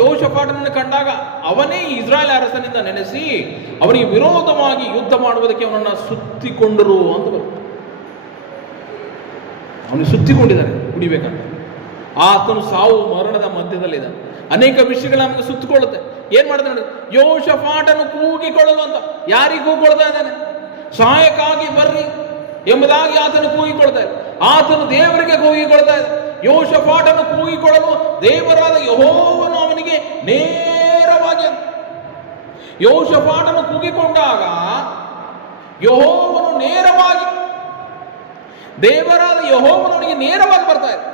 ಯೋಷಫಾಟನನ್ನು ಕಂಡಾಗ ಅವನೇ ಇಸ್ರಾಯೇಲ್ ಅರಸನಿಂದ ನೆನೆಸಿ ಅವನಿಗೆ ವಿರೋಧವಾಗಿ ಯುದ್ಧ ಮಾಡುವುದಕ್ಕೆ ಅವನನ್ನು ಸುತ್ತಿಕೊಂಡರು ಅಂತ ಬರುತ್ತೆ. ಅವನು ಸುತ್ತಿಕೊಂಡಿದ್ದಾನೆ ಕುಡಿಬೇಕಂತ. ಆತನು ಸಾವು ಮರಣದ ಮಧ್ಯದಲ್ಲಿದ್ದಾನೆ. ಅನೇಕ ವಿಷಯಗಳು ನಮಗೆ ಸುತ್ತಿಕೊಳ್ಳುತ್ತೆ. ಏನ್ ಮಾಡ್ತಾನೆ? ಯೋಷಫಾಟನು ಕೂಗಿಕೊಳ್ಳಲು ಅಂತ. ಯಾರಿಗೆ ಕೂಗಿಕೊಳ್ತಾ ಇದ್ದಾನೆ? ಸಹಾಯಕ್ಕಾಗಿ ಬರ್ರಿ ಎಂಬುದಾಗಿ ಆತನು ಕೂಗಿಕೊಳ್ತಾ ಇದ್ದಾನೆ. ಆತನು ದೇವರಿಗೆ ಕೂಗಿಕೊಳ್ತಾ ಇದ್ದಾನೆ. ಯೋಷಫಾಟನು ಕೂಗಿಕೊಳ್ಳಲು ದೇವರಾದ ಯೆಹೋವನು ಅವನಿಗೆ ನೇರವಾಗಿ, ಯೋಷಫಾಟನು ಕೂಗಿಕೊಂಡಾಗ ಯೆಹೋವನು ನೇರವಾಗಿ, ದೇವರಾದ ಯೆಹೋವನು ಅವನಿಗೆ ನೇರವಾಗಿ ಬರ್ತಾ ಇದೆ.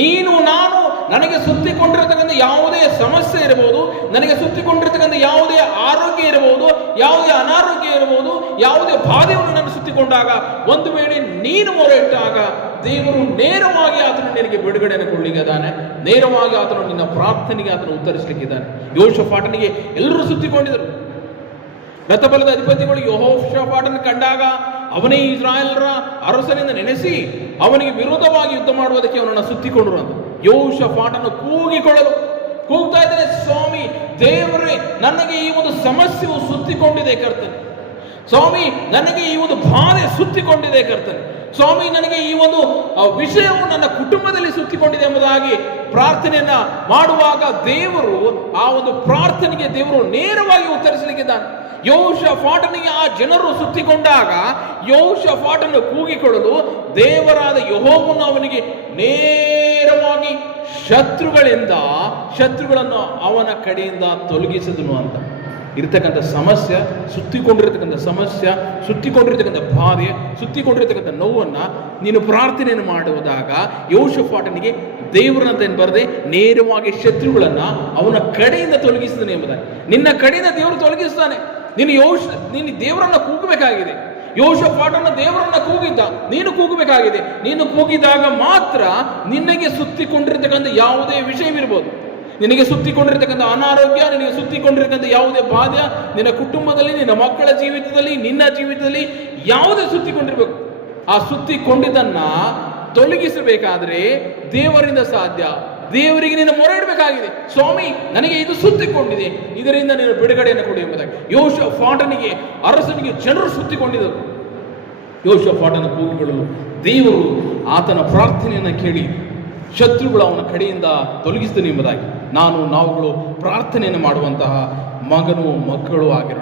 ನೀನು ನಾನು ನನಗೆ ಸುತ್ತಿಕೊಂಡಿರತಕ್ಕಂಥ ಯಾವುದೇ ಸಮಸ್ಯೆ ಇರಬಹುದು, ನನಗೆ ಸುತ್ತಿಕೊಂಡಿರ್ತಕ್ಕಂಥ ಯಾವುದೇ ಆರೋಗ್ಯ ಇರಬಹುದು, ಯಾವುದೇ ಅನಾರೋಗ್ಯ ಇರಬಹುದು, ಯಾವುದೇ ಬಾಧೆಯನ್ನು ನಾನು ಸುತ್ತಿಕೊಂಡಾಗ, ಒಂದು ವೇಳೆ ನೀನು ಮೊರೆ ಇಟ್ಟಾಗ ದೇವರು ನೇರವಾಗಿ ಆತನು ನಿನಗೆ ಬಿಡುಗಡೆಯನ್ನು ಕೊಡಲಿಕ್ಕಿದ್ದಾನೆ. ನೇರವಾಗಿ ಆತನು ನಿನ್ನ ಪ್ರಾರ್ಥನೆಗೆ ಆತನು ಉತ್ತರಿಸಲಿಕ್ಕಿದ್ದಾನೆ. ಯೋಷಫಾಟನಿಗೆ ಎಲ್ಲರೂ ಸುತ್ತಿಕೊಂಡಿದ್ದರು. ರಥಬಲದ ಅಧಿಪತಿಗಳು ಯೆಹೋಷಾಫಾಟನ ಕಂಡಾಗ ಅವನೇ ಇಸ್ರಾಯೇಲರ ಅರಸನಿಂದ ನೆನೆಸಿ ಅವನಿಗೆ ವಿರೋಧವಾಗಿ ಯುದ್ಧ ಮಾಡುವುದಕ್ಕೆ ಅವನನ್ನು ಸುತ್ತಿಕೊಂಡರು ಅಂತ. ಯೆಹೋಷಾಫಾಟನು ಕೂಗ್ತಾ ಇದ್ದಾನೆ, ಸ್ವಾಮಿ ದೇವರೇ, ನನಗೆ ಈ ಒಂದು ಸಮಸ್ಯೆಯು ಸುತ್ತಿಕೊಂಡಿದೆ ಕರ್ತನೆ. ಸ್ವಾಮಿ, ನನಗೆ ಈ ಒಂದು ಬಾಧೆ ಸುತ್ತಿಕೊಂಡಿದೆ ಕರ್ತನೆ. ಸ್ವಾಮಿ, ನನಗೆ ಈ ಒಂದು ವಿಷಯವು ನನ್ನ ಕುಟುಂಬದಲ್ಲಿ ಸುತ್ತಿಕೊಂಡಿದೆ ಎಂಬುದಾಗಿ ಪ್ರಾರ್ಥನೆಯನ್ನ ಮಾಡುವಾಗ ದೇವರು ಆ ಒಂದು ಪ್ರಾರ್ಥನೆಗೆ ದೇವರು ನೇರವಾಗಿ ಉತ್ತರಿಸಲಿಕ್ಕಿದ್ದಾನೆ. ಯೋಷಫಾಟನಿಗೆ ಆ ಜನರು ಸುತ್ತಿಕೊಂಡಾಗ ಯೋಷಫಾಟನ್ನು ಕೂಗಿಕೊಳ್ಳಲು ದೇವರಾದ ಯೆಹೋವನು ಅವನಿಗೆ ನೇರವಾಗಿ ಶತ್ರುಗಳನ್ನು ಅವನ ಕಡೆಯಿಂದ ತೊಲಗಿಸಿದನು ಅಂತ. ಇರ್ತಕ್ಕಂಥ ಸಮಸ್ಯೆ, ಸುತ್ತಿಕೊಂಡಿರ್ತಕ್ಕಂಥ ಸಮಸ್ಯೆ, ಸುತ್ತಿಕೊಂಡಿರ್ತಕ್ಕಂಥ ಬಾಧೆ, ಸುತ್ತಿಕೊಂಡಿರ್ತಕ್ಕಂಥ ನೋವನ್ನ ನೀನು ಪ್ರಾರ್ಥನೆಯನ್ನು ಮಾಡುವುದಾಗ ಯೋಷಫಾಟನಿಗೆ ದೇವರನ್ನ ಬರದೆ ನೇರವಾಗಿ ಶತ್ರುಗಳನ್ನ ಅವನ ಕಡೆಯಿಂದ ತೊಲಗಿಸಿದನು ಎಂಬುದಾಗಿ. ನಿನ್ನ ಕಡೆಯಿಂದ ದೇವರು ತೊಲಗಿಸ್ತಾನೆ. ನೀನು ದೇವರನ್ನ ಕೂಗಬೇಕಾಗಿದೆ. ಯೋಷಫಾಟನ ದೇವರನ್ನ ಕೂಗಿದ್ದ, ನೀನು ಕೂಗಬೇಕಾಗಿದೆ. ನೀನು ಕೂಗಿದಾಗ ಮಾತ್ರ ನಿನಗೆ ಸುತ್ತಿಕೊಂಡಿರ್ತಕ್ಕಂಥ ಯಾವುದೇ ವಿಷಯವಿರ್ಬೋದು, ನಿನಗೆ ಸುತ್ತಿಕೊಂಡಿರ್ತಕ್ಕಂಥ ಅನಾರೋಗ್ಯ, ನಿನಗೆ ಸುತ್ತಿಕೊಂಡಿರ್ತಕ್ಕಂಥ ಯಾವುದೇ ಬಾಧೆ, ನಿನ್ನ ಕುಟುಂಬದಲ್ಲಿ, ನಿನ್ನ ಮಕ್ಕಳ ಜೀವಿತದಲ್ಲಿ, ನಿನ್ನ ಜೀವಿತದಲ್ಲಿ ಯಾವುದೇ ಸುತ್ತಿಕೊಂಡಿರ್ಬೇಕು, ಆ ಸುತ್ತಿಕೊಂಡಿದ್ದನ್ನ ತೊಲಗಿಸಬೇಕಾದ್ರೆ ದೇವರಿಂದ ಸಾಧ್ಯ. ದೇವರಿಗೆ ನೀನು ಮೊರೆ ಇಡಬೇಕಾಗಿದೆ. ಸ್ವಾಮಿ, ನನಗೆ ಇದು ಸುತ್ತಿಕೊಂಡಿದೆ, ಇದರಿಂದ ನೀನು ಬಿಡುಗಡೆಯನ್ನು ಕೊಡಿ ಎಂಬುದಾಗಿ. ಯೋಷಫಾಟನಿಗೆ, ಅರಸನಿಗೆ ಜನರು ಸುತ್ತಿಕೊಂಡಿದ್ದರು. ಯೋಷಫಾಟನ ಕೂಗಿಕೊಳ್ಳಲು ದೇವರು ಆತನ ಪ್ರಾರ್ಥನೆಯನ್ನು ಕೇಳಿ ಶತ್ರುಗಳು ಅವನ ಕಡೆಯಿಂದ ತೊಲಗಿಸಿದನು ಎಂಬುದಾಗಿ ನಾವುಗಳು ಪ್ರಾರ್ಥನೆಯನ್ನು ಮಾಡುವಂತಹ ಮಗನು ಮಕ್ಕಳು ಆಗಿರೋಣ.